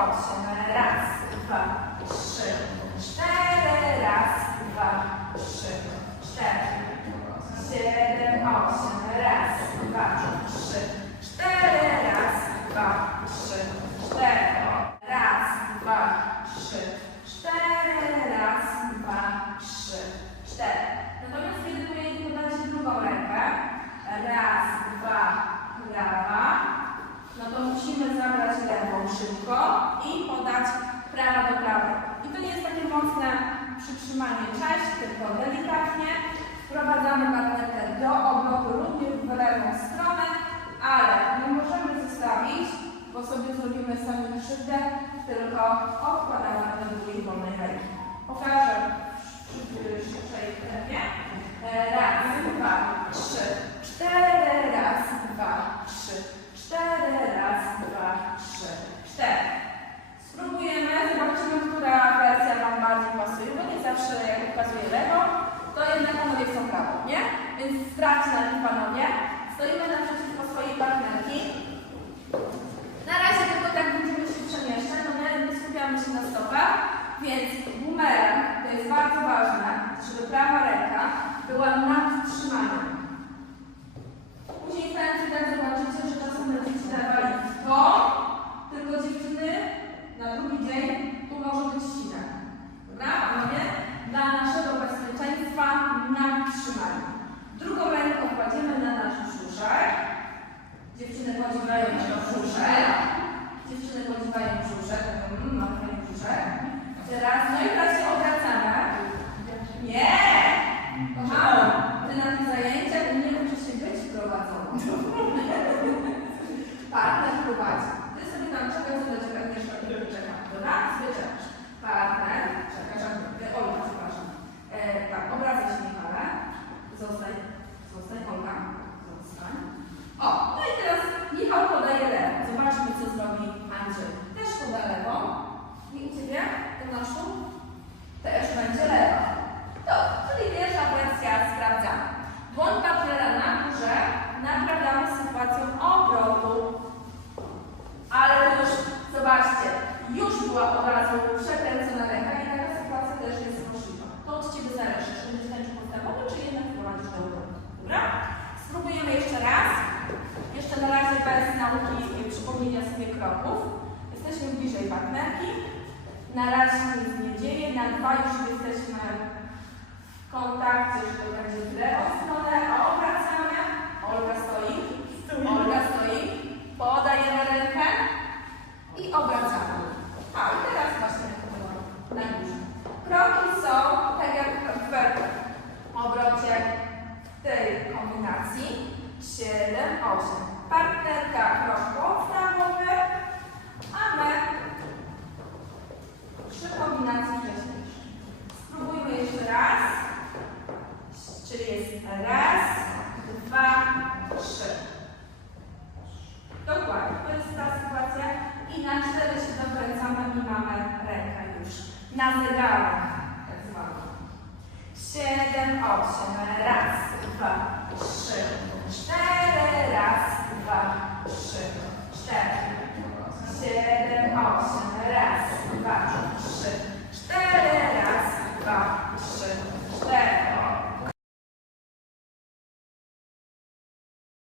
house szybko i podać prawo do prawa. I to nie jest takie mocne przytrzymanie cześć, tylko delikatnie. Wprowadzamy barnetę do obrotu również w lewą stronę, ale nie możemy zostawić, bo sobie zrobimy sami krzywdę, tylko odkładamy do drugiej wolnej ręki. Pokażę przy, przy, przy, była nadtrzymana. próbować. Ty sobie tam czeka, co do ciebie Agnieszka, który czeka. Dobra? Zwyczajesz. Pa. nawyki przypomnienia sobie kroków. Jesteśmy bliżej partnerki. Na razie nic nie dzieje, na dwa już jesteśmy Raz, dwa, trzy. Dokładnie. To jest ta sytuacja. I na cztery się dokręcamy i mamy rękę już na zegarach tak zwaną. Siedem, osiem.